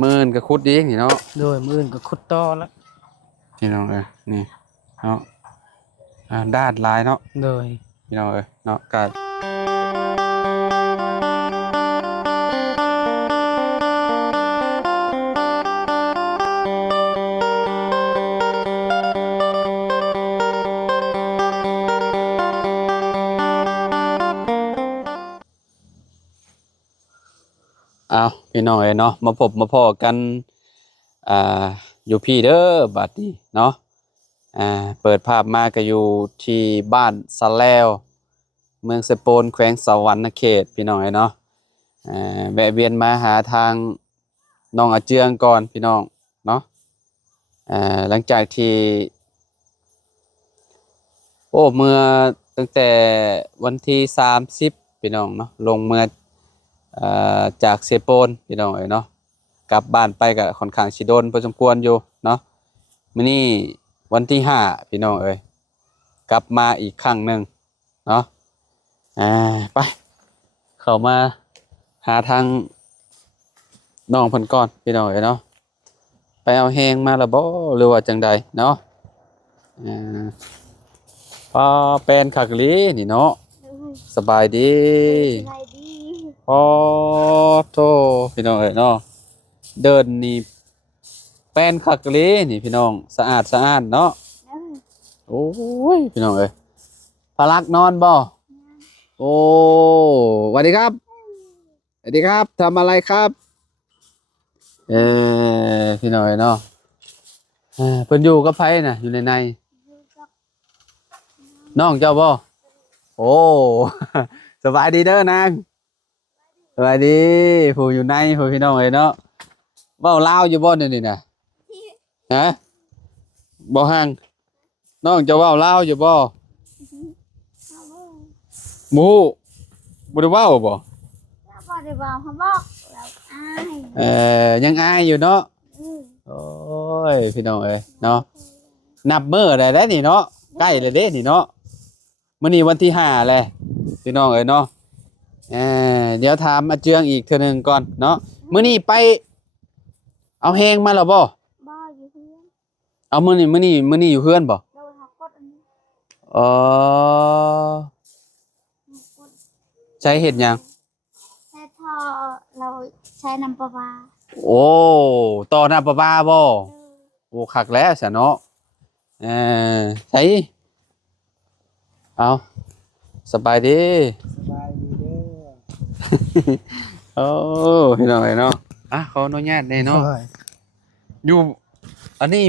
มื้ออื่นก็ขุดอีกนี่เนาะโดยมื้ออื่นก็ขุดต่อแล้วพี่น้องเอ้ยนี่เนาะดาดหลายเนาะโดยพี่น้องเอ้ยเนาะก็เอาพี่น้องเอ้ยเนาะมาพบมาพ้อกันอ่าอยู่พี่เด้อบัดนี้เนาะเปิดภาพมาก็อยู่ที่บ้านสะแลวเมืองสะโปนแขวงสะหวรรณเขตพี่น้องเอ้ยเนาะแวะเวียนมาหาทางน้องอาเจืองก่อนพี่น้องเนาะหลังจากที่โอ้เมื่อตั้งแต่วันที่30พี่น้องเนาะลงเมื่อจากเซโปนพี่น้องเอ้ยเนาะกลับบ้านไปก็ค่อนข้างสิโดนพอสมควรอยู่เนาะมื้อนี้วันที่5พี่น้องเอ้ยกลับมาอีกครั้งหนึ่งเนาะไปเข้ามาหาทางน้องเพิ่นก่อนพี่น้องเอ้ยเนาะไปเอาแฮงมาแล้วบ่หรือว่าจังใดเนาะอ่าพอเป็นคักอีหลีนี่เนาะสบายดีสบายดีพอโทพี่น้องเอ้ยเนาะเดินนี่แป้นคักอีหลีนี่พี่น้องสะอาดสะอาดเนาะโอ้ยพี่น้องเอ้ยพารักนอนบ่โอ้สวัสดีครับสวัสดีครับทำอะไรครับพี่น้องเอ้ยเนาะเพิ่นอยู่กับไผน่ะอยู่ในน้องเจ้าบ่โอ้ สบายดีเด้อนางสบายดีผู้อยู่ในผู้พี่น้องเอ้ยเนาะเว้าลาวอยู่บ่เดี๋ยวนี้น่ะฮะบ่ฮังน้องจะเว้าลาวอยู่บ่หมู่บ่ได้เว้าบ่แล้วพอได้บอกเขาบอกแล้วอายยังอายอยู่เนาะอืมโอ้ยพี่น้องเอ้ยเนาะนับมื้อได้แล้วนี่เนาะใกล้แล้วเด้นี่เนาะมื้อนี้วันที่5แล้วพี่น้องเอ้ยเนาะเดี๋ยวถามอาเจืองอีกเทื่อนึงก่อนเนาะมื้อนี้ไปเอาแฮงมาแล้วบ่บ่อยู่เพื่อนเอามื้อนี้อยู่เฮือนบ่โดยเขากดอันนี้อ๋อเขากดใช้เฮ็ดหยังใช้ท่อเราใช้น้ำประปาโอ้ต่อหน้าประปาบ่เออโอ้คักแล้วซะเนาะเอใช้เอาสบายดี สบายดีเด้อ โอ้พี่น้องเอ้ยเนาะขออนุญาตได้เนาะอยู่อันนี้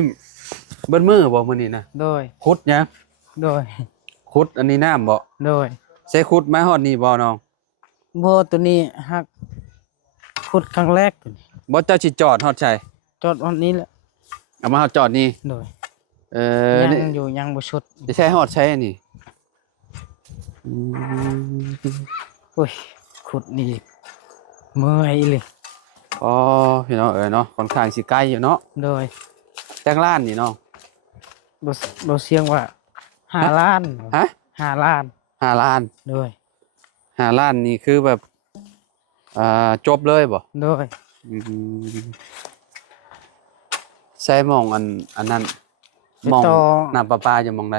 เบิ่นมือบ่มื้อนี้นะโดยขุดหยังโดยขุดอันนี้น้ำบ่โดยใช้ขุดมาฮอดนี่บ่น้องบ่ตัวนี้ฮักขุดครั้งแรกตัวนี้บ่เจ้าสิจอดฮอดใช่จอดวันนี้แหละเอามาฮอดจอดนี่โดยนี่ยังอยู่ยังบ่ชุดจะใช้ฮอดใช้อันนี้อืม โอ้ยขุดนี่เมื่อยเลยอ๋อพี่น้องเอ้ยเนาะค่อนข้างสิไกลอยู่เนาะโดยจักล้านนี่น้องบ่บ่เสียงว่า5 ล้านฮะ5 ล้าน5ล้านโดย5ล้านนี่คือแบบจบเลยบ่โดยอืมใช้หม้องอันนั้นหม้องน้ำประปาอยู่หม้องใด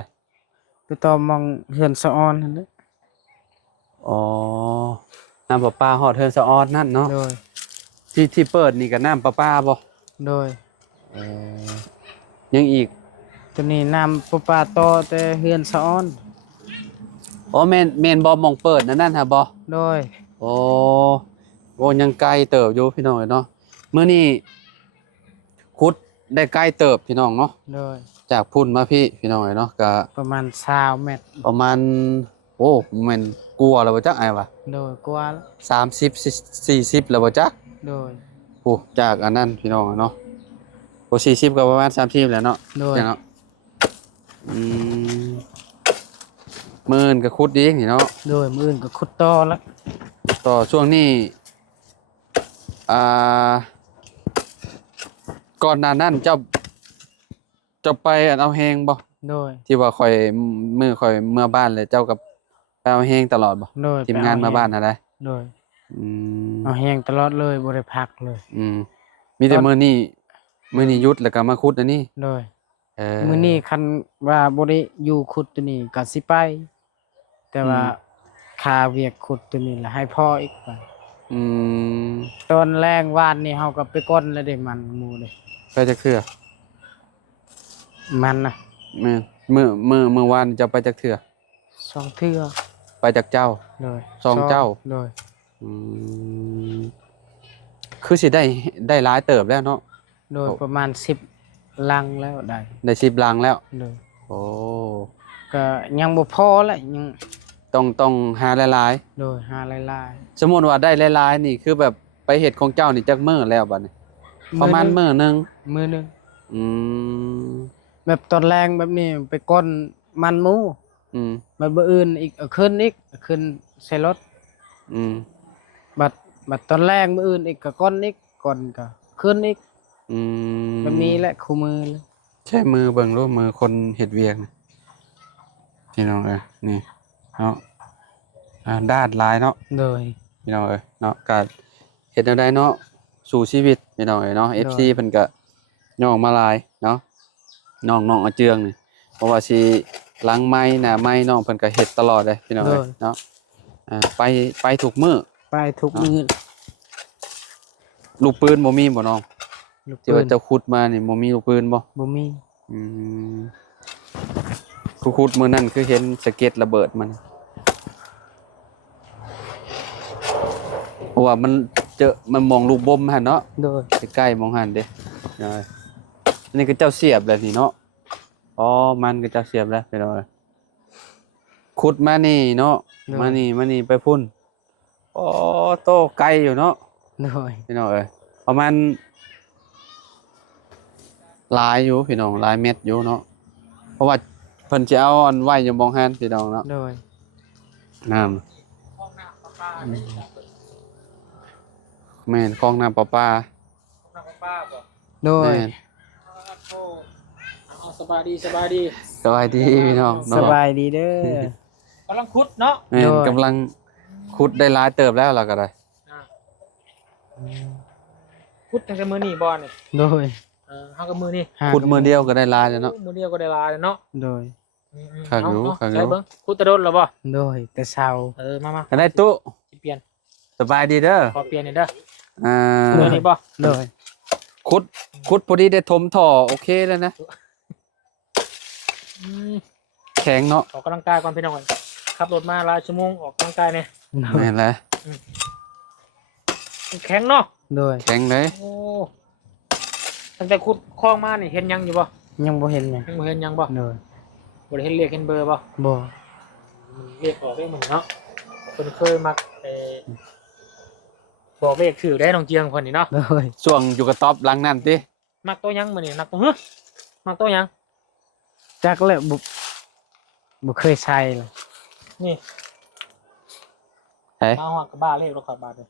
ไปต่อมองเฮือนสะออนนั่นแหละ อ๋อน้ำประปาฮอดเทิงสะออนนั่นเนาะโดยที่เปิดนี่ก็น้ำประปาบ่โดยเอยังอีกตัวนี้น้ำประปาต่อแต่เฮือนสะออนอ๋อแม่นบ่หม้องเปิดนั่นฮะบ่โดยโอ้โอ้ยังไกลเติบอยู่พี่น้องเนาะมื้อนี้ขุดได้ไกลเติบพี่น้องเนาะโดยจากพุ่นมาพี่น้องเนาะก็ประมาณ20 เมตรประมาณโอ้แม่นกลัวแล้วบ่จักไอ้วะโดยกว่าแล้ว30 40แล้วบ่จักโดยโอ้จากอันนั้นพี่น้องเนาะโอ้40ก็ประมาณ30แล้วเนาะโดยเนาะอืมมื้ออื่นก็ขุดอีกนี่เนาะโดยมื้ออื่นก็ขุดต่อแล้วต่อช่วงนี้อ่าก่อนหน้านั้นเจ้าไปเอาแฮงบ่โดยที่ว่าข่อยข่อยเมื่อบ้านเลยเจ้ากับไปเอาแฮงตลอดบ่โดยทีมงานมาบ้านหั่นได้โดยอืมเอาแห้งตลอดเลยบ่ได้พักเลยอืม มีแต่มื้อนี้หยุดแล้วก็มาขุดอันนี้ โดย อ มื้อนี้คันว่าบ่ได้อยู่ขุดตัวนี้ก็สิไป แต่ว่าค่าเวียกขุดตัวนี้ล่ะให้พ่ออีกว่า อืม ตอนแรงวานนี่เฮาก็ไปก้นแล้วได้มันหมู่เด้ ไปจักเทื่อ มันน่ะ แม่นมื้อวานจะไปจักเทื่อ 2เทื่อ ไปจากเจ้า โดย สองเจ้า โดย อืมคือสิได้หลายเติบแล้วเนาะ โดยประมาณ10ลังแล้วได้ ได้10ลังแล้ว โดย โอ้ ก็ยังบ่พอแหละยัง ต้องหาหลาย โดยหาหลาย ๆสมมุติว่าได้หลายๆนี่คือแบบไปเฮ็ดของเจ้านี่จักมื้อแล้วบัดนี้ ๆ ประมาณมื้อหนึง มื้อหนึง อืม แบบตอนแรงแบบนี้ไปก้นมันหมู อืม บัดมื้ออื่นอีกเอาขึ้นใส่รถ อืม บัดตอนแรงมื้ออื่นอีกก็ก้นอีกก้นก็ขึ้นอีก อืม แบบนี้แหละคู่มือเลย ใช้มือเบิ่งรูปมือคนเฮ็ดเวียกนี่พี่น้องเอ้ยนี่เนาะด้านหลายเนาะ โดย พี่น้องเอ้ยเนาะก็เฮ็ดแนวใดเนาะสู่ชีวิตพี่น้องเอ้ยเนาะ FC เพิ่นก็ย่องมาหลายเนาะน้องอาเจืองนี่เพราะว่าสิหลังไม้หน้าไม้น้องเพิ่นก็เฮ็ดตลอดเลยพี่น้องเอ้ยเนาะไปทุกมื้อ ไปทุกมื้อ ลูกปืนบ่มีบ่น้อง ลูก ที่ ปื ว่าน เจ้าขุดมานี่บ่มีลูกปืนบ่ บ่มี อืมขุดมื้อนั้นคือเห็นสะเก็ดระเบิดมันเพราะว่ามันมองลูกบ่มหั่นเนาะ โดย ใกล้ๆมองหันเด้อันนี้ก็เจ้าเสียบแล้วนี่เนาะอ๋อมันก็เจ้าเสียบแล้วไปแล้วขุดมานี่เนาะมานี่ไปพุ่นอ๋อโตไกลอยู่เนาะ โดย พี่น้องเอ้ยประมาณหลายอยู่พี่น้องหลายเม็ดอยู่เนาะเพราะว่าเพิ่นสิเอาอันไว้อยู่มองหันพี่น้องเนาะ โดย น้ำแม่นคลองน้ำประปา โดย แม่น สบายดี สบายดีพี่น้อง ส เนาะ บายดีเด้อก ำลังคุดเนาะ แม่น โดย กำลังขุดได้หลายเติบแล้วล่ะก็ได้ คุดตั้งแต่มือนี่บอลเนี่ย โดย ห้ากับมือนี่ ขุดมือเดียวก็ได้หลายแล้วเนาะ มือเดียวก็ได้ลายแล้วเนาะ โดย ข้างรู้ข้างรู้ ใช่เบิ้งคุดตะโดนหรอบ่ โดยแต่เช้า มา ก็ได้ตู้ สิเปลี่ยน สบายดีเด้อ ขอเปลี่ยนหน่อยเด้อ อ่า มือนี่บ่ โดย ขุดพอดีได้ถมท่อโอเคแล้วนะแข็งเนาะ ออกกำลังกายก่อนพี่น้องก่อนขับรถมาหลายชั่วโมงออกกำลังกายเนี่ย แม่นแล้ว แข็งเนาะ โดย แข็งเลย โอ้ตั้งแต่คุดคลองมานี่เห็นยังอยู่บ่ ยังบ่เห็นหยัง ยังบ่เห็นยังบ่ โดย บ่ได้เห็นเลขเห็นเบอร์บ่ บ่ เรียกออกได้เหมือนเนาะคนเคยมักบอกเลขถือได้น้องเจียงคนนี่เนาะ โดย ช่วงอยู่กับต๊อบหลังนั่นติ มักตัวยังมื้อนี้มักตัวเฮ้อมักตัวยัง จักแล้วบ่เคยใช้เลย นี่ เฮ้ย เอาหักกระบ้าเลขรถขับบาทเลย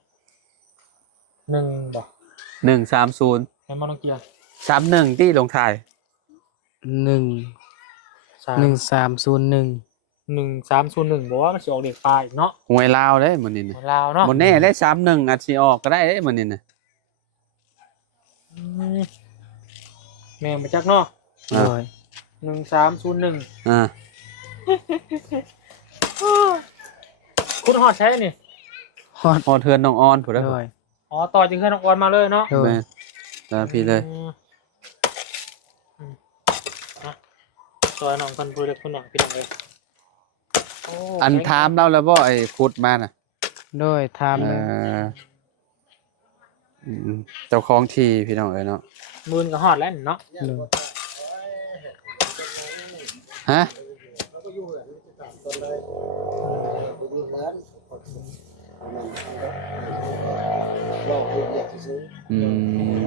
1บ่ 130 แม่นบ่น้องเกียร์ 31ที่ลงท้าย 1301 1301บอกว่ามันสิออกเลขปลายอีกเนาะ หวยลาวเด้มื้อนี้ ข น่ะ องลาวเนาะ บ่แน่ได้31อาจสิออกก็ได้เด้มื้อนี้น่ะ อืมแม่งมาจักเนาะ โดย 1301 อ่า คุณฮอดใช้นี่ ฮอด พอเทือนน้องออนผู้ใด โดย อ๋อต่อจึงขึ้นน้องออนมาเลยเนาะ โดย แม่นแล้วพี่เลย นะต่อยน้องคนพูดเล็กคนหน่อยพี่น้องเลยโ อันถามเราแล้วบ่ไอ้ขุดมาน่ะ โดยถาม เออเจ้าของที่พี่น้องเอ้ยเนาะ มื่นก็ฮอดแล้วเนาะ โดย ฮะอืม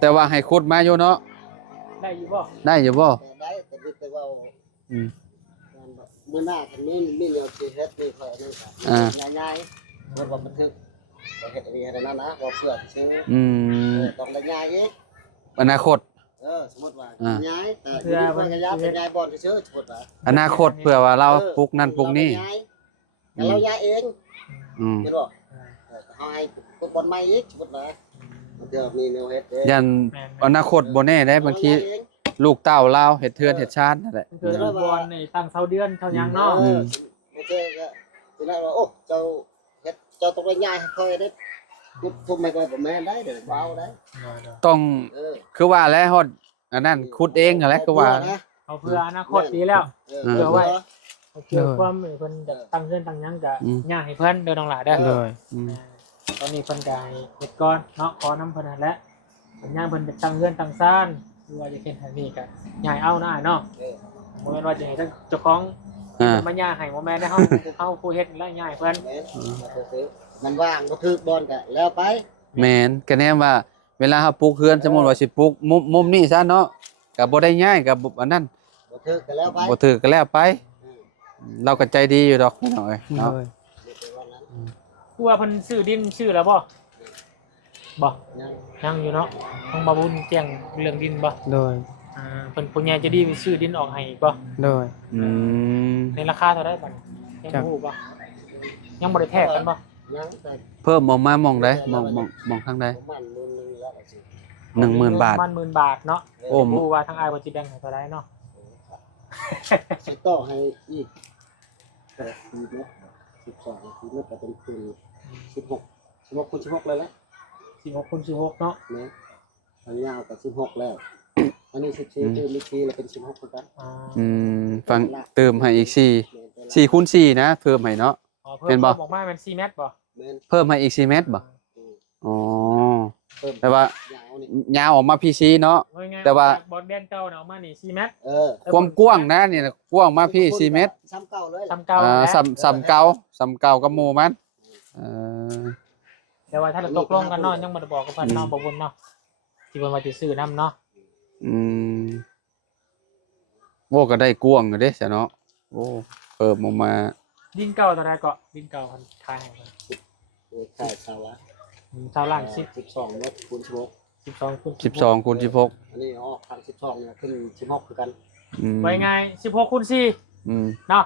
แต่ว่าให้ขุดมาอยู่เนาะ ได้อยู่บ่ ได้อยู่บ่ ได้แต่วิทย์แต่ว่า อืม มื้อหน้าคันนี้มีแนวสิเฮ็ดนี่ค่อยนั่นครับ ง่ายๆบ่บันทึกบ่เฮ็ดอันนี้ให้นั่นนะบ่เพื่อซื้อ อืม ต้องได้ง่ายอีก อนาคต สมมุติว่าง่ายแต่เพื่อย้ายเป็นง่ายบ่ซื้อสมมุติว่า อนาคตเพื่อว่าเราปลูกนั่นปลูกนี่ แต่เราย้ายเอง อืม เห็นบ่เฮาให้ปลูกบอนใหม่อีกสมมุติว่า มันจะมีแนวเฮ็ดเด้ ยันอนาคตบ่แน่ได้บางทีลูกเต้าลาวเฮ็ดเทือนเฮ็ดชาตินั่นแหละ เกิดบอลในตั้งเสาเดือนเท่ายังเนาะ มันจะทีนั้นว่าโอ้เจ้าเฮ็ดเจ้าต้องได้ย้ายให้ค่อยได้กุดทุ่มให้ก่อนบ่แม่นได้เด้อบ่เอาได้ ต้อง เออ คือว่าแล้วฮอดอันนั้นขุดเองนั่นแหละคือว่า เอาเพื่ออนาคตดีแล้ว เพื่อไว้ เกี่ยวความเพิ่นจะตั้งเงินตั้งยังก็ย่าให้เพิ่นเด้อน้องหลาเด้อ โดย ตอนนี้เพิ่นก็ให้เฮ็ดก่อนเนาะขอน้ำเพิ่นนั่นแหละสัญญาเพิ่นจะตั้งเงินตั้งซ่านหรือว่าจะเฮ็ดให้นี่ก็ย่าให้เอานะเนาะบ่แม่นว่าจะให้ทั้งเจ้าของ มันย่าให้บ่แม่นได้เฮาผู้เฮ็ดแล้วย่าให้เพิ่น มันว่างบ่ถึกบอลก็แล้วไป แม่นก็แน่ว่าเวลาเฮาปลูกเฮือนสมมุติว่าสิปลูกมุมนี้ซะเนาะก็บ่ได้ง่ายก็อันนั้น บ่ถึกก็แล้วไป บ่ถือก็แล้วไป เราก็ใจดีอยู่ดอกพี่น้องเอ้ยเนาะ โดย ผู้ว่าเพิ่นซื้อดินชื่อแล้วบ่บ่ ยัง ยังอยู่เนาะต้องมาบุญแจ้งเรื่องดินบ่ โดย เพิ่นผู้ใหญ่จะดีไปซื้อดินออกให้อีกบ่ โดย อืม ในราคาเท่าใดบัดยังบ่ฮู้บ่ยังบ่ได้แทกกันบ่ ยังแต่ เพิ่มออกมามองได้มองทางใด ประมาณมื้อนึงแล้วก็สิ 10,000 บาท ประมาณ10,000 บาทเนาะ โอ้ บ่รู้ว่าทางอ้ายบ่สิแบ่งให้เท่าใดเนาะ สิต่อให้อีก8ปีเนาะ12ปีเนาะก็เป็นปี16คูณ16เลยแหละ 16คูณ16เนาะ นะอันยาวก็16แล้ว อันนี้14คือมีทีแล้วเป็น16คือกัน ฟังเติมให้อีก4คูณ4นะเพิ่มให้เนาะ เพิ่นบอกมามัน4เมตรบ่ แม่น เพิ่มให้อีก4เมตรบ่อ๋อ เพิ่ม แต่ว่าย าวนี่ ยาวออกมาพี่ซีเนาะ แต่ว่า บอลแดนเก่าเนาะมานี่4เมตร ความกว้างนะนี่กว้างมาพี่4เมตร ซ้ำเก่าเลย ซ้ำเก่า ซ้ำเก่ากับหมู่มันเออ แต่ว่าถ้าเราตกลงกันเนาะยังบ่ได้บอกกับเพิ่นเนาะบ่บุญเนาะที่เพิ่นว่าสิซื้อนํเนาะ อืมโอ้ก็ได้กว้างอยู่เด้ซะเนาะโอ้เพิ่มออกมา ดินเก่าเท่าใดก็ดินเก่าเพิ่นขายให้เพิ่น ใช่ชาวละ ชาวล่าง 12เมตรคูณ16 12คูณ 12คูณ16 อันนี้ออกทาง12เนี่ยขึ้น16คือกัน อืม ไว้ไง16คูณ4 อืม เนาะ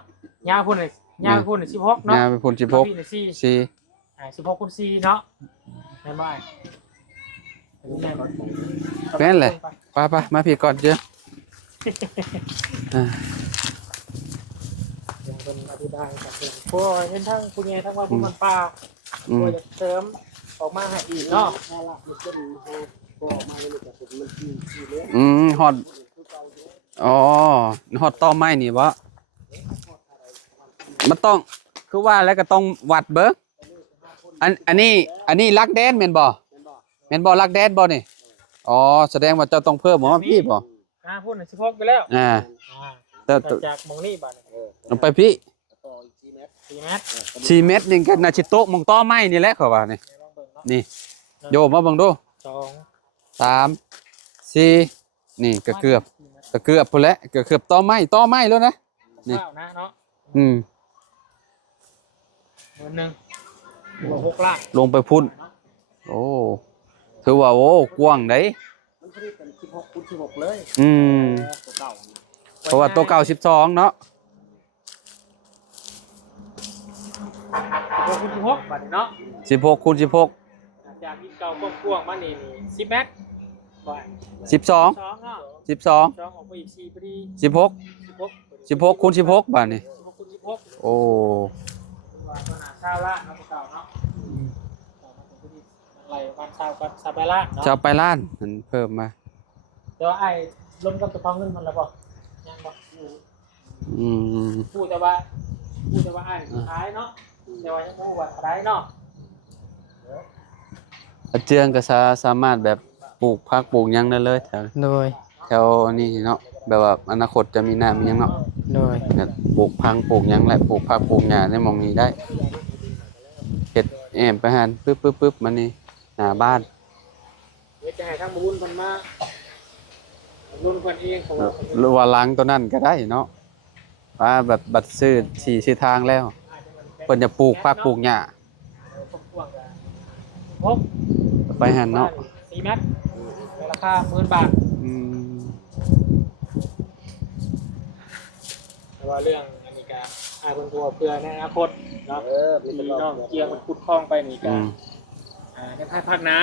ยาวคูณนี่ยาวคูณนี่16เนาะ งานเป็นคูณ พี่นี่4 16 16คูณ4เนาะแม่นบ่อ้ายแม่นบ่ แม่นแหละไปมาพี่ก่อนเจ้าอ่า เดี๋ยวเพิ่นอธิบายกับเพิ่นเพราะว่าเห็นทั้งผู้ใหญ่ทั้งว่าผู้มันป่า อืม ก็จะเสริมออกมาให้อีกเนาะ ถ้าละมันขึ้นมาก็ออกมาเนี่ยก็เป็นมันที่เลี้ยง ฮอดอ๋อฮอดต่อไม้นี่บ่มันต้องคือว่าแล้วก็ต้องวัดเบิ่งอันนี้ลักแดนแม่นบ่แม่นบ่ลักแดนบ่นี่อ๋อแสดงว่าเจ้าต้องเพิ่มหมอพี่บ่ พูดหน่อย16ไปแล้ว แต่ จากหมองนี่บัด ลงไปพี่ ต่ออีก4เมตร 4เมตร 4เมตรนี่ก็น่าสิโต๊ะหมองต่อไม้นี่แหละเขาว่านี่ ลองเบิ่งเนาะ นี่โยมมาเบิ่งดู 2 3 4นี่ก็เกือบพุ่นแหละก็เกือบต่อไม้แล้วนะ นี่ ข้าวนะเนาะ อืม เบอร์หนึ่งบวก6ล้าน ลงไปพุ่นโอ้ถือว่าโอ้กว้างได้ มันผลิตเป็น16คูณ16เลย อืม ตัวเก่า เพราะว่าตัวเก่า12เนาะ 16คูณ16บัดนี้เนาะ 16คูณ16 จากที่เก่ากว้างๆมานี่10เมตรบ่2 12 เนาะ 12 2ออกไปอีก4พอดี 16 16คูณ16บาทนี่ 16คูณ16 โอ้ ว่าตัวหน้าชาวละเนาะตัวเก่าเนาะอะไรบ้านชาวกันชาวไปละเนาะ จะเอาไปล้านมันเพิ่มมา เดี๋ยวไอ้รวมกับตัวทองเงินมันแล้วบ่ยังบ่ อืม พูดแต่ว่าไอ้ขายเนาะแต่ว่ายังบ่ว่าขายเนาะ อาเจืองก็สามารถแบบปลูกผักปลูกหยังได้เลยโดย แถวนี้เนาะแบบว่าอนาคตจะมีน้ำมีหยังเนาะ โดย เนี่ยปลูกพังปลูกหยังแหละปลูกผักปลูกหญ้าในหม่องนี้ได้เฮ็ดแอมไปหันปึ๊บมานี่หน้าบ้าน เดี๋ยวจะให้ทางบุญเพิ่นมารุ่นเพิ่นเองเขาว่า หรือว่าล้างตัวนั้นก็ได้เนาะว่าแบบบัดซื้อที่ซื้อทางแล้วเพิ่นจะปลูกผักปลูกหญ้า ไปหันเนาะ 4เมตรในราคา10,000 บาท อืม แต่ว่าเรื่องอันนี้ก็อ้ายเพิ่นกลัวเพื่อในอนาคตเนาะ มี ที่ ตลอ น้อง ด เกียงมันขุดคลองไปนี่ อื ก็ ม ในภายภาคนะ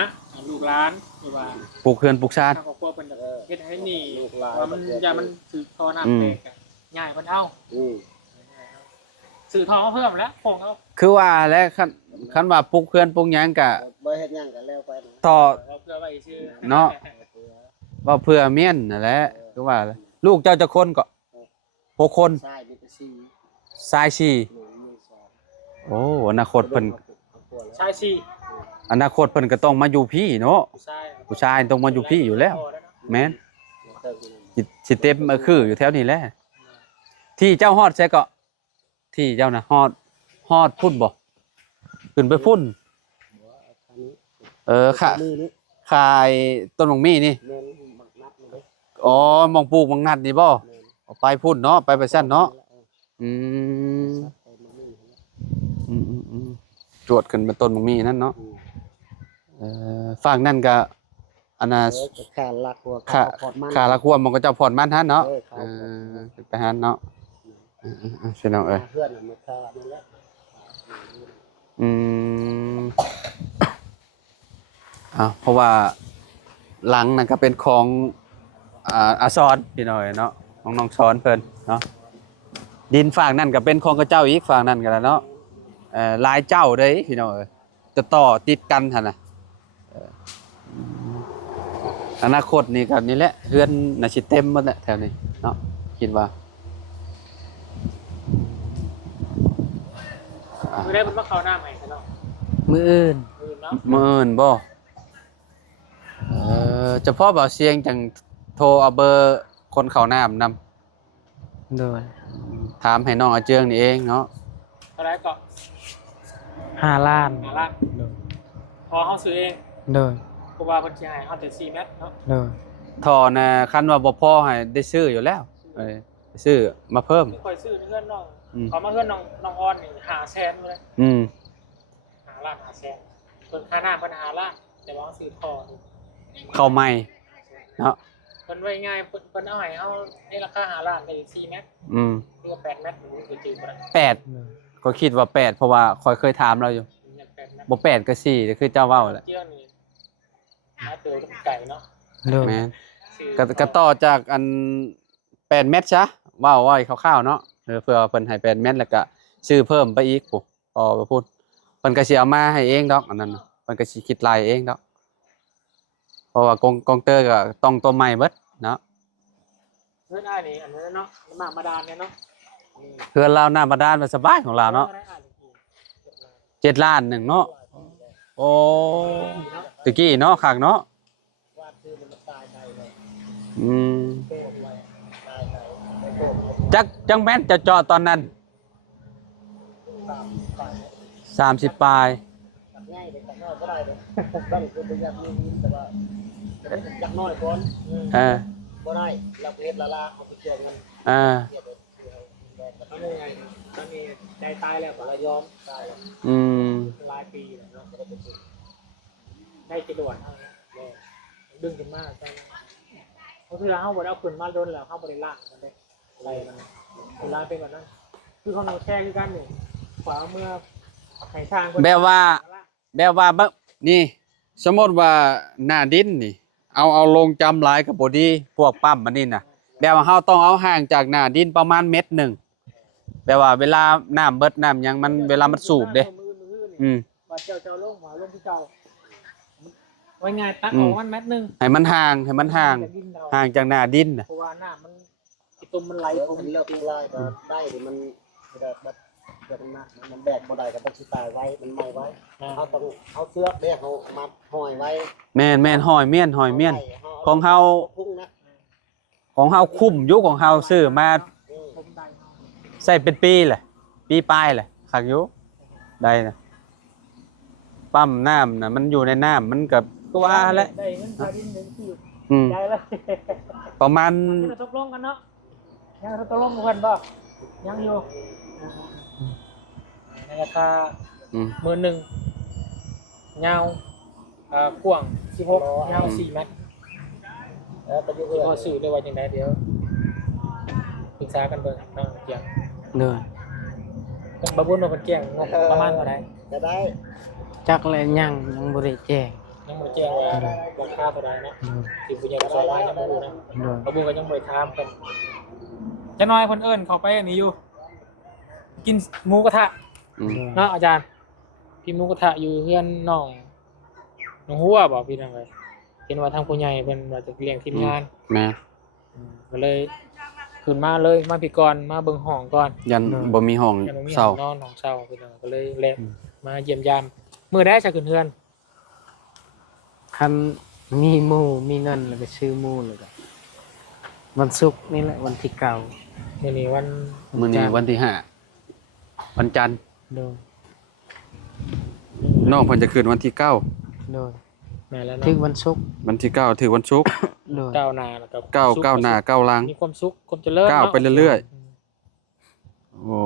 ลูกหลานหรือว่า ปลูกเฮือนปลูกชาติ ทางครอบครัวเพิ่นจะเฮ็ดให้นี่ว่ามันอย่ามันสืบทอน้ำแตกอะง่ายเพิ่นเอา อืม สื่อทองเอาเพิ่มแล้วผงเอา คือว่าแล้วคันว่าปลูกเฮือนปลูกหยังก็ บ่เฮ็ดหยังกันแล้วไปนะ ต่อ เอาเพื่อไว้ชื่อ เนาะ ว่าเพื่อเมียนนั่นแหละคือว่าแหละลูกเจ้าจะคนก็6คน ใช่มีแต่สี่ ชายสี่ หนึ่งมีสอง โอ้อนาคตเพิ่น ชายสี่ อนาคตเพิ่นก็ต้องมาอยู่พี่เนาะ ชาย ผู้ชายต้องมาอยู่พี่อยู่แล้ว พอเนาะ แม่นสิเต็มคืออยู่แถวนี้แหละที่เจ้าฮอดใช่ก็ที่เจ้าน่ะฮอดพุ่นบ่ขึ้นไปพุ่นค่ะ มือนี้ ขายต้นมงมี่นี่ แม่นบักนัดนี่เด้ อ๋อมองปลูกมองนัดนี่บ่ แม่น เอาไปพุ่นเนาะไปซั่นเนาะอืม ไปมือนี้ จวดขึ้นเป็นต้นมงมี่นั่นเนาะ อืม ฝั่งนั่นก็อันน่ะ ขาลักหัว ขา พอดมัน ขาละควมมันก็เจ้าผ่อนมันหั่นเนาะ ขา ไปหั่นเนาะพี่น้องเอ้ย เพื่อนน่ะมาขานั่นแหละ อืมเพราะว่าหลังนั่นก็เป็นของอาซอนพี่น้อยเนาะของน้องช้อนเพิ่นเนาะดินฝั่งนั่นก็เป็นของกระเจ้าอีกฝั่งนั่นก็แล้วเนาะหลายเจ้าเด้พี่น้องเอ้ยจะต่อติดกันหั่นน่ะอนาคตนี่ก็นี่แหละเฮือนน่าสิเต็มหมดแหละแถวนี้เนาะคิดว่า ไม่ได้มันมาเข้าหน้าใหม่ซะเนาะ มื้ออื่น อื่นเนาะ มื้ออื่นบ่เฉพาะเบาเสียงจังโทรเอาเบอร์คนเข้าน้ำนำ โดย ถามให้น้องอาเจืองนี่เองเนาะ เท่าไหร่ก็ 5 ล้าน หาล้านพอเฮาซื้อเอง โดย เพราะว่าเพิ่นสิให้เฮาแต่4เมตรเนาะ โดย ทอน่ะคันว่าบ่พอให้ได้ซื้ออยู่แล้วซื้อมาเพิ่ม ไม่ค่อยซื้อเพื่อนน้อง อืม เขามาเพื่อนน้องออนนี่500,000เลย อืม 5ล้าน500,000เพิ่นค่าน้ำเพิ่น5ล้านแต่ว่าซื้อทอนี่ เข้าใหม่เนาะ เพิ่นไว้ง่ายเพิ่นเอาให้เฮาในราคา5ล้านได้4เมตร อืม หรือว่า8เมตรหรือจืดๆบ่ได้ 8ก็คิดว่า8เพราะว่าค่อยเคยถามเราอยู่ อย่าง8เมตร บ่8ก็4แต่คือเจ้าเว้าแหละ เจียวนี่หาเจอกับไก่เนาะ โดย แม่นก็ต่อจากอัน8เม็ดซะเว้าไว้คร่าวๆเนาะเพื่อเพิ่นให้8เม็ดแล้วก็ซื้อเพิ่มไปอีกปุ๊ต่อไปพูดเพิ่นก็สิเอามาให้เองดอกอันนั้นน่ะเพิ่นก็สิคิดรายเองดอกเพราะว่ากองเตอร์ก็ต้องตัวใหม่เบิดเนาะ เพื่อนอ้ายนี่อันนั้นเนาะมาดานเนี่ยเนาะ เพื่อนเราหน้าบาดาลมันสบายของเราเนาะ7ล้านหนึงเนาะโอ้ตะกี้เนาะคักเนาะ วาดคือมันตายไปเลย อืม โตไปตายไปไปโตไป จังแม่นจะเจาะตอนนั้น 30ปลาย ง่ายเลยแต่น้อยก็ได้เลยตั้งคือเป็นยักษ์นี่แต่ว่ายักษ์น้อยก่อน บ่ได้เราเฮ็ดละลาเขาไปเจอกัน อ่า เฮ็ดเลย ตอนนี้ไงตอนนี้ใจตายแล้ว ละยอมตาย อืม หลายปีแล้วเนาะได้จรวดเอาเนี่ยดึงขึ้นมาใช่เพราะคือเราบ่ได้เอาขึ้นมาโดนแล้วเฮาบ่ได้ลากมันได้อะไรมันเวลาเป็นแบบนั้นคือเขาแช่คือกันนี่ขวาเมื่อให้ทาง แบบว่านี่ สมมติว่าหน้าดินนี่ เอาลงจำหลายกับบอดี้พวกปั๊มมันนี่น่ะแบบว่าเฮาต้องเอาห่างจากหน้าดินประมาณเม็ดหนึ่งแบบว่าเวลาน้ำเบิดน้ำหยังมันเวลามันสูบเด้ว่าเจ้าลงหัวลงที่เก่าไว้ง่ายตักออกมันแมตนึง ให้มันห่างห่างจากหน้าดินน่ะ เพราะว่าน้ำมันตุ่มมันไหล มันเลิกลายก็ได้ดิมันแบบมันแบกบ่ได้ก็ต้องสิตายไว้มันไม่ไว้เขาต้องเอาเสื้อเด้เขามาห้อยไว้ แม่นหอยเมียนของเฮา พุ่งนะ คุ้มอยู่ของเฮาซื้อมาใส่เป็นปีแหละปีปลายแหละคักอยู่ได้น่ะปั๊มน้ำน่ะมันอยู่ในน้ำมันก็ว่าแหละ ได้เงินค่าดิน1คืบ อืม ได้เลย ประมาณ ที่เราตกลงกันเนาะยังเราตกลงกันบ่ยังอยู่ในราคา 11,000ยาวกว้าง16ยาว4เมตร แล้วไปอยู่ สิพอซื้อได้ว่าจังได๋เดี๋ยวปรึกษากันเบิ่งน้องเกียง โดย บ่บุญว่าเพิ่นเกียงงบประมาณเท่าใด จะได้ จักและยังบ่ได้แจ้ง ยังบ่ได้แจ้งว่าราคาเท่าใดเนาะที่ผู้ใหญ่ก็ซอยว่ายังบ่รู้นะ โดย บ่รู้ก็ยังบ่ได้ถามเพิ่นจักหน่อยเพิ่นเอิ้นเข้าไปอันนี้อยู่ กินหมูกระทะ อืม เนาะอาจารย์กินหมูกระทะอยู่เฮือนน้องหัวบ่พี่น้องเอ้ยเห็นว่าทางผู้ใหญ่เพิ่นว่าจะเลี้ยงทีมงาน แม่ ก็เลยขึ้นมาเลยมาพี่ก่อนมาเบิ่งห้องก่อน ยันบ่มีห้อง ยังบ่มี เศร้า ห้องนอนห้องเช่าพี่น้องก็เลยแลกมาเยี่ยมยามมื้อใดจะขึ้นเฮือน คันมีหมู่มีเงินแล้วก็ซื้อหมู่เลยก็วันศุกร์นี่แหละวันที่เก้า มื้อนี้วัน มื้อนี้วันที่ห้าวันจันทร์ โดย น้องเพิ่นจะขึ้นวันที่เก้า โดย แม่แล้ว ถึ เนาะ งวันศุกร์ วันที่เก้าถึงวันศุกร์ โดย ก้าวหน้าแล้วก็ เก้า สุข ก้าวหน้าก้าวหลัง มีความสุขความเจริญ ก้าว เนาะ ไปเรื่อย โอ้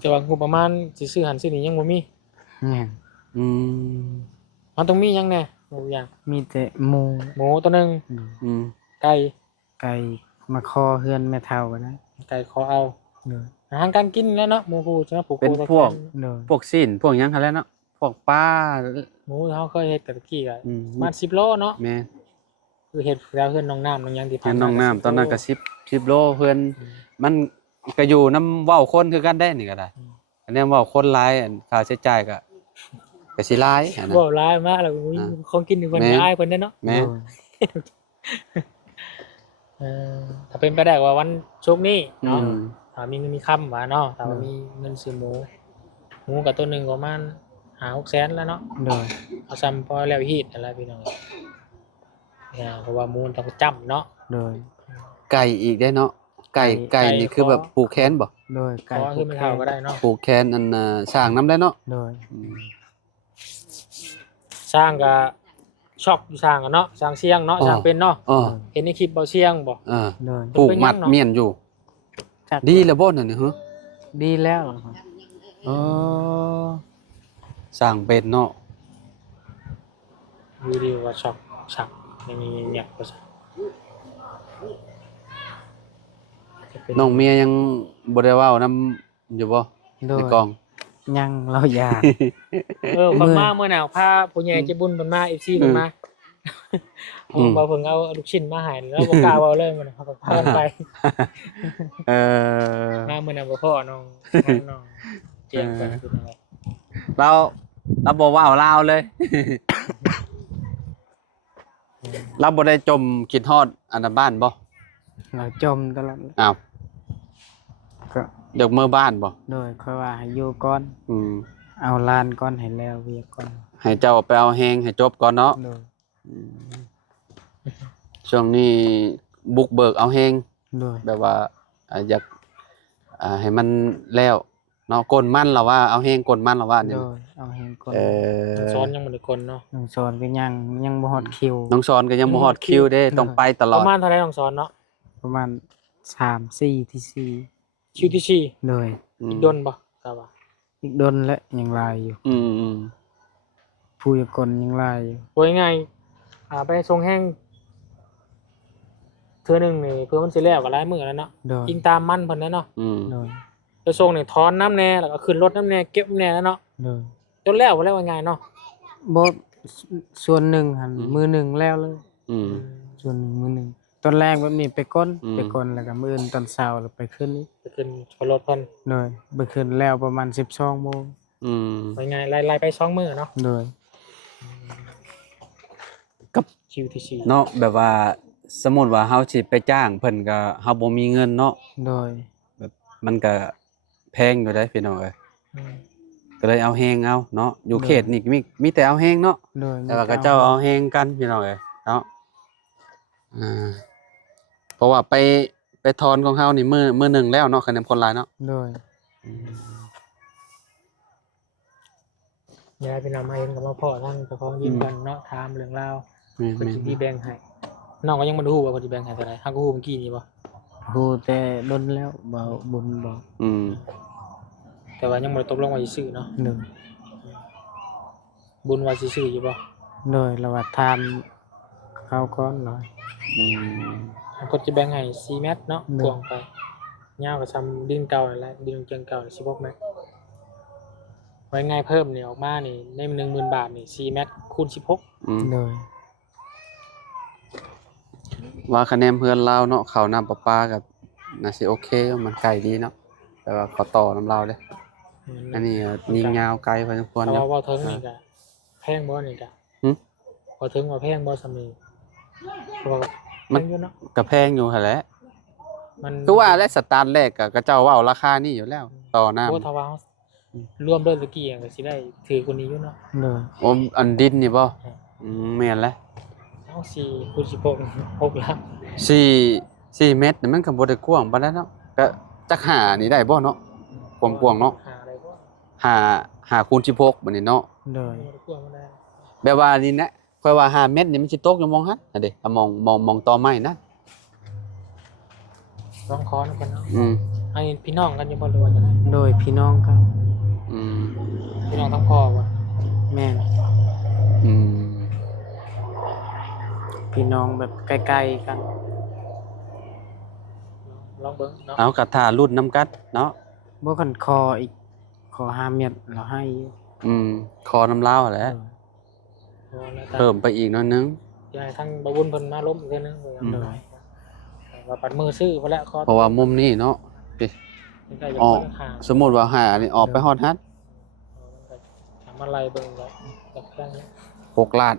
แต่ว่างบประมาณสิซื้อหันซื้อนี่ยังบ่มี เนี่ย อืม มันต้องมีหยังแหน่หมูอย่าง มีแต่หมู่ หมูตัวหนึง อืม ไก่ ไก่มาคอเฮือนแม่เฒ่ากันนะ ไก่ขอเอา โดย อาหารการกินแล้วเนาะหมูคูใช่ไหมผูก เป็น โคตะ พวก โดย พวกซีนพวกหยังคั่นแหล้วเนาะพวกปลา หมูที่เขาเคยเฮ็ดกับตะกี้ก็ อืม ประมาณ10 โลเนาะ แม่ คือเฮ็ดแล้วเฮือนน้องน้ำน้องหยังที่ เห็น มา น้องน้ำตอนนั้นก็10โลเพิ่นมันก็อยู่นำเว้าคนคือกันได้นี่ก็ได้อันนี้เว้าคนหลายอันค่าใช้จ่ายก็สิหลายอันนั้น บ่ร้ายมากแล้วมี อ่า ของกินอยู่เพิ่น แม่ ก็อายเพิ่นเด้อเนาะ แม่ โดย เออถ้าเป็นไปได้ว่าวันศุกร์นี้ อื เนาะ ม ถ้ามีเงินมีค่ำว่าเนาะถ้าว่ามีเงินซื้อหมูกับตัวหนึงประมาณ5-6 แสนแล้วเนาะ โดย เอาซ้ำพอแล้วฮีดนั่นแหละพี่น้องเพราะว่าหมูมันต้องจำเนาะ โดย ไก่อีกได้เนาะไก่ ไก่ นี่คือแบบปลูกแค้นบ่ โดย เพ ไก่ ราะว่าคือไม่เท่าก็ได้เนาะ ปลูกแค้นอันสร้างน้ำได้เนาะ โดย อืม สร้างก็ช็อกอยู่สร้างกันเนาะสร้างเสียงเนาะ อ๋อ สร้างเป็นเนาะ อ๋อ เห็นในคลิปเบาเสียงบ่ โดย ปลูกมัดเมียนอยู่ จัก ดีแล้วบ่นั่นนี่ฮะ ดีแล้ว เออสร้างเป็นเนาะ วิดีโอว่าช็อกฉักยังมีเนี่ยก็สัก น้องเมียยังบ่ได้เว้านำอยู่บ่ โด ใน ย กอง ยังเราอยาก คนมาเมื่อหนาวพาผู้ใหญ่ใจบุญเพิ่นมา FC เพิ่นมาบ่เพิ่นเอาลูกชิ้นมาให้แล้วบ่กล้าเว้าเลยมันเขาก็พาไป เออ มาเมื่อนั้นบ่พอน้องเจียงกันคือนั่นแหละ เราบ่เว้าลาวเลย เราบ่ได้จมคิดฮอดอันนั้นบ้านบ่ เราจมตลอด อ้าว ก็ เด็กเมื่อบ้านบ่ โดยค่อยว่าให้อยู่ก่อน อืม เอาลานก่อนให้แล้วเวียกก่อน ให้เจ้าไปเอาแฮงให้จบก่อนเนาะ โดย ช่วงนี้บุกเบิกเอาแฮง โดย แบบว่าอยากให้มันแล้วเนาะก้นมันเราว่าเอาแฮงก้นมันเราว่า โด นี่ ยเอาให้ก่อน เออ ซ้อนยังบ่ได้คนเนาะ น้องสอนก็ยังบ่ฮอดคิว น้องสอนก็ยังบ่ฮอดคิวเด้ต้องไปตล ป อด ระมาณเท่าไหร่น้องสอนเนาะ ประมาณ3-4ที่4 คิวที่สี่ โดย อีกดนบ่ก็ว่า อีกดนและยังลายอยู่ อืม ผู้ยากลยังลายอยู่ โดยง่ายไปส่งแห้งเทื่อหนึงนี่เพื่อมันสิแล้วก็หลายมื้อแล้วเนาะ โดย กินตามมันเพิ่นแน่เนาะ อืม โดย ไปส่งนี่ถอนน้ำแน่แล้วก็ขึ้นรถน้ำแน่เก็บน้ำแน่แล้วเนาะ โดย จนแล้วบ่แล้วว่าง่ายเนาะ บ่ส่วนหนึ่งหั่นมือหนึ่งแล้วเลย อืม ส่วนหนึ่งมือหนึ่งตอนแรกแบบนี้ไปก้น อืม ไปก้นแล้วก็มื้ออื่นตอนเช้าแล้วไปขึ้นนี้ ไปขึ้นชนรถเพิ่น โดยไปขึ้นแล้วประมาณ12 โมง อืม ว่าง่ายไล่ไป2มื้อเนาะ โดย กับ คิวที่สี่ เนาะแบบว่าสมมุติว่าเฮาสิไปจ้างเพิ่นก็เฮาบ่มีเงินเนาะ โดย แบบมันก็แพงอยู่ได้พี่น้องเอ้ย อืม ก็เลยเอาแฮงเอาเนาะอยู่เขตนี่มีแต่เอาแฮงเนาะ โดย แต่ว่าก็เจ้าเอาแฮงกันพี่น้องเอ้ยเนาะเพราะว่าไปถอนของเฮานี่มื้อหนึงแล้วเนาะคะแนนคนหลายเนาะ โดย ยายไปนำให้เห็นกับมาพ่อท่านเจ้าของยืนกันเนาะถามเรื่องราว แม่ เพิ่นสิมีแบ่งให้น้องก็ยังบ่รู้ว่าเพิ่นสิแบ่งให้เท่าใดเฮาก็ฮู้เมื่อกี้นี่บ่ ฮู้แต่ดนแล้วบ่บุญบ่ อืม แต่ว่ายังบ่ได้ตกลงว่าสิซื้อเนาะ โดย บุญว่าสิซื้ออยู่บ่ โดยระวัดทานเขาก่อนหน่อย อืม มันก็จะแบ่งให้4 เมตรเนาะ เนาะ กว้างไปยาวก็ซ้ำดินเก่านั่นแหละดินเจียงเก่านี่16 เมตร ไว้ง่ายเพิ่มนี่ออกมานี่ใน10,000 บาทนี่4แมตช์คูณ16 อืม โดย ว่าคะแนนเพื่อนเราเนาะเขาน้ำประปากับน่าสิโอเคมันไกลดีเนาะแต่ว่าเขาต่อน้ำเราเลยอันนี้ยิงยาวไกลพอสมควร แต่ เนาะ ว่าเทิงนี่ก็แพงบ่นี่ก็ หึ บ่ถึงว่าแพงบ่ซำนี้เพราะว่า มั มัน นอยู่เนาะ ก็แพงอยู่หั่นแหละ มัน คือว่าและสตาร์ทแรกก็เจ้าเว้าราคานี่อยู่แล้ว ต่อน้ำ โอ้ถ้าว่าเรารวมด้วยตะกี้ก็สิได้ถือกว่านี้อยู่เนาะ โดย โอมอันดินนี่บ่แม่นแล้ว เอา4คูณ16 6ล้าน 4เมตรนี่มันก็บ่ได้กว้างปานนั้นเนาะก็จักหานี่ได้บ่เนาะความกว้างเนาะ หาอะไรบ่ หาคูณ16บัดนี้เนาะ โดย บ่ได้กลัวมันได้ แบบว่านี่นะค่อยว่า5เมตรนี่มันสิตกอยู่มองหั่นน่ะเด้มองต่อไม้นะ ลองขอนํกันเนาะ อืม ให้พี่น้องกันอยู่บ่รู้ว่าจังได๋ โดยพี่น้องกัน อืม พี่น้องทั้งพ่อบ่ แม่น อืม พี่น้องแบบใกล้ๆกัน ลองเบิ่งเนาะ เอากระทารุ่นน้ำกัดเนาะ บ่คันคออีกขอ5เม็ดเราให้อยู่ คอน้ำเล้าวแหละ โดย แล้วแต่ เพิ่มไปอีกหน้อยนึง อยากให้ทั้งบ่วุ่นเพิ่นมาล้มอีกเทื่อนึง โดย ว่าปัดมือซื้อพุ่นแหละขอ เพราะว่ามุมนี้เนาะ ใกล้ๆจะ ออ บ่ ก ได้หา สมมุติว่าหานี่ออกไปฮอดฮัด ทำอะไรเบิ่งแล้วแบบครั้งนี้ 6ล้าน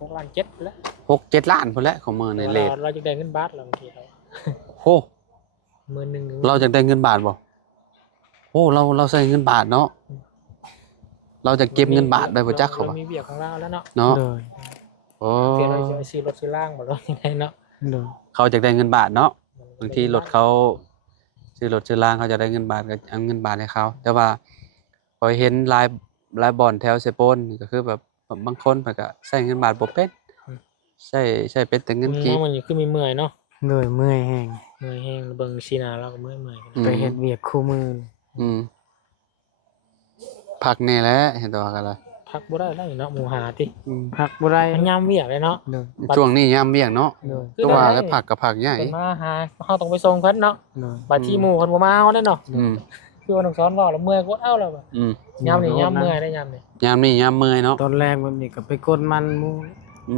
6ล้าน7แล้ว 6-7 ล้านพุ่นแหละของมื้อในเลท เราจะได้เงินบาทแล้วบางทีเรา โอ้ มื้อนึง เราจะได้เงินบาทบ่โอ้เราใส่เงินบาทเนาะเราจะเก็บเงินบาทได้บ่จักเขา เรา บ่ มีเวียกของเราแล้วเนาะ เนาะ โดย โอ้ เดี๋ยวเราจะซื้อรถซื้อล่างบ่รถยังไงเนาะ โดย เขาจะได้เงินบาทเนาะบางทีรถเขาซื้อรถซื้อล่างเขาจะได้เงินบาทก็เอาเงินบาทให้เขาแต่ว่าพอเห็นลายบ่อนแถวเซโปนก็คือแบบบางคนเพิ่นก็ใช้เงินบาทบ่เป็นใช้เป็นแต่เงินกีบ มันคือมีเมื่อยเนาะ โดยเมื่อยแห้ง เมื่อยแห้งเบิ่งซีนาเราก็เมื่อย อืม ไปเฮ็ดเวียกคู่มือ อืมพักแน่แหล้วเห็นตัวกันเลย พักบ่ได้แล้วเนาะหมู่หาติ พักบ่ได้ มันยามเวียกเลยเนาะ โดย ช่วงนี้ยามเวียงเนาะ โดย ตัวแล้วผักกับผักใหญ่ เพิ่นมาหาเฮาต้องไปส่งเพิ่นเนาะ โดย บัดที่หมู่เพิ่นบ่มาเฮาเด้เนาะ อืม คือว่าน้องสอนว่าแล้วเมื่อยกดเอาแล้วบัด อืม ยามนี้ยามเมื่อยได้ยามนี้ ยามนี้ยามเมื่อยเนาะ ตอนแรกแบบนี้ก็ไปกดมันหมู่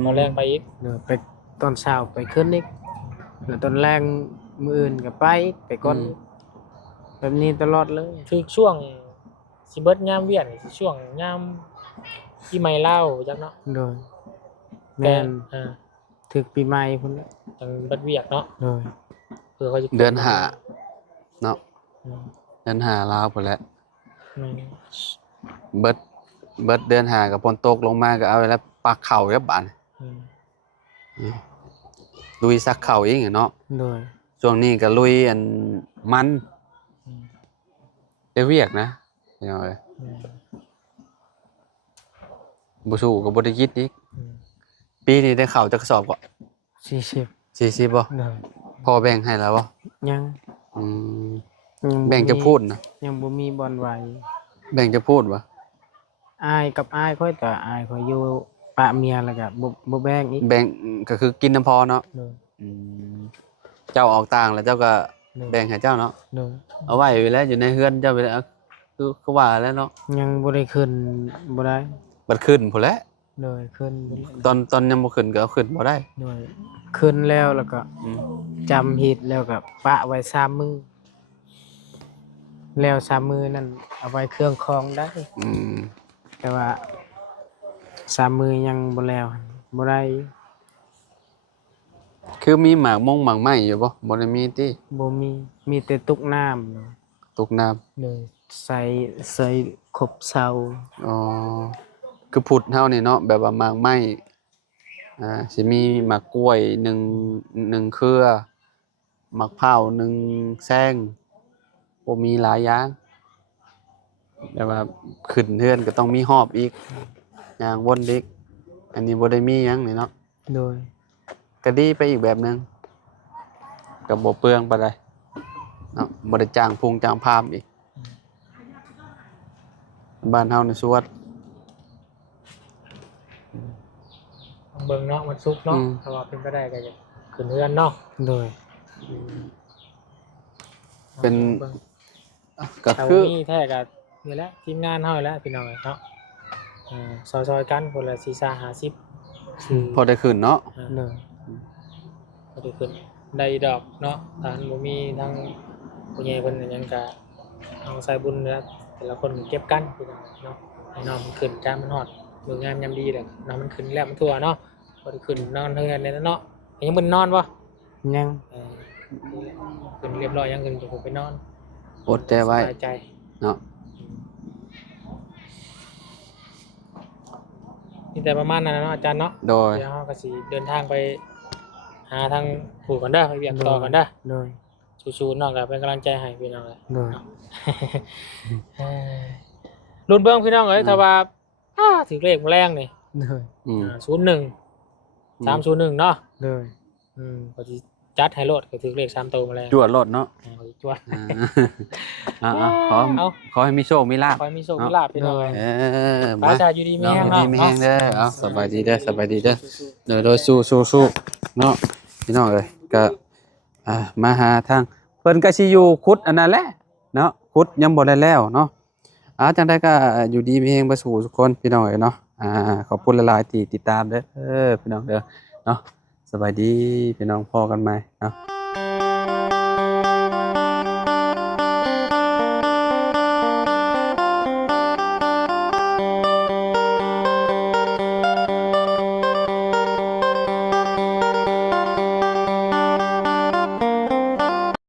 ตอนแรงไปอีก โดยไปตอนเช้าไปขึ้นอีกแล้วตอนแรงมื้ออื่นก็ไปอีกไปกดอีกแบบนี้ตลอดเลย คือช่วงสิเบิดยามเวียกนี่สิช่วงยามปีใหม่ลาวจักเนาะ โดยแม่น อ่า ถึกปีใหม่พุ่นแหละ จังเบิดเวียกเนาะ โดย เพื่อเขาจะ เดือนหาเนาะ อืม เดือนหาลาวพุ่นแหละ อืม เบิดเดือนหากับฝนตกลงมาก็เอาไว้แล้วปักเข่ากับบาน อืม ลุยซักเข่าอีกเนาะ โดย ช่วงนี้ก็ลุยอันมัน อืม ได้เวียกนะพี่น้องเอ้ย อืม บ่สู้ก็บ่ได้คิดอีก อืม ปีนี้ได้เข่าจักกระสอบก็ 40 40บ่ โดย พอแบ่งให้แล้วบ่ ยัง อืม ยังบ่ แบ่งจะพูดนะ ยังบ่มีบอลไหว แบ่งจะพูดบ่ อายกับอายค่อยแต่อายค่อยอยู่ปะเมียแล้วก็บ่แบ่งอีก แบ่งก็คือกินน้ำพอเนาะ โดย อืมเจ้าออกต่างแล้วเจ้าก็ โดย แบ่งให้เจ้าเนาะ โดย เอาไว้อยู่แล้วอยู่ในเฮือนเจ้าไปแล้วคือว่าแล้วเนาะ ยังบ่ได้ขึ้นบ่ได้ บัดขึ้นพุ่นแหละ โดยขึ้นบ่ได้ ตอนยังบ่ขึ้นก็เอาขึ้นบ่ได้ โดยขึ้นแล้วแล้วก็ อืม จำผิดแล้วก็ปะไว้3มื้อแล้ว3มื้อนั่นเอาไว้เครื่องคองได้ อืม แต่ว่า3มื้อยังบ่แล้วบ่ได้ คือมีหมากมงหมากไม้อยู่บ่บ่ได้มีติ บ่มีแต่ตุกน้ำเนาะ ตกน้ำ เลยใส่ครบเซา อ๋อคือพุดเฮานี่เนาะแบบว่าหมากไม้สิมีหมากกล้วยหนึ่งเครือหมากพร้าวหนึ่งแซงบ่มีหลายอย่างแบบว่าขึ้นเฮือนก็ต้องมีหอบอีกย่างวนอีกอันนี้บ่ได้มีหยังนี่เนาะ โดย ก็ดีไปอีกแบบหนึงก็บ่เปลืองปานใดเนาะบ่ได้จ้างพุงจ้างพามอีกบ้านเฮานี่สวด ต้องเบิ่งเนาะมันสุกเนาะ อืม ถ้าว่าเป็นไปได้ก็จะขึ้นเรือนเนาะ โดย เป็น บิ่ง ก็ ถ้า คือ บ่มีแท้ก็ นี่แหละทีมงานเฮานี่แหละพี่น้องเอ้ยเนาะซอยๆกันคนละ40-50 พอได้ขึ้นเนาะ โดย ก็ได้ขึ้นได้ดอกเนาะทานบ่มีทางผู้ใหญ่เพิ่นหยังก็เอาใส่บุญแล้วแต่ละคนก็เก็บกันพี่น้องเนาะให้น้องมันขึ้นจ้ามันฮอดมื้องามยามดีแหละน้องมันขึ้นแล้วมันทั่วเนาะบ่ได้ขึ้นนอนเฮือนเลยเนาะยังบ่นอนบ่ ยัง นี่แหละขึ้นเรียบร้อยยังขึ้นจะไปนอน อดใจไว้ สบายใจ เนาะ นี่แต่ประมาณนั้นนะเนาะอาจารย์เนาะ โดย เดี๋ยวเราก็สิเดินทางไปหาทางผู้กันเด้อไปเวียงต่อกันเด้อ โดย สู้ๆเนาะก็เป็นกำลังใจให้พี่น้องเลย โดย รุ่นเบิ้งพี่น้องเอ้ยถ้าว่าถือเลขมาแรงนี่ โดย อืม 01 301เนาะ โดย ก็สิจัดให้โลดก็ถือเลข3ตัวมาแรง จวดรถเนาะ ก็สิจวด ขอให้มีโชคมีลาภ ขอให้มีโชคมีลาภพี่น้องเอ้ย มา พระชาอยู่ดีมี เนาะ แห้ง ดี เนาะ มีแห้งเด้อเอาสบายดีเด้อสบายดีเด้อโดยสู้เนาะพี่น้องเอ้ยก็มาหาทางเพิ่นก็สิอยู่ขุดอันนั้นแหละเนาะขุดยังบ่ได้แล้วเนาะจังได๋ก็อยู่ดีมีแฮงบ่สู่ทุกคนพี่น้องเอ้ยเนาะขอบคุณหลายๆที่ติดตามเด้อพี่น้องเด้อเนาะสบายดีพี่น้องพอกันใหม่เนาะ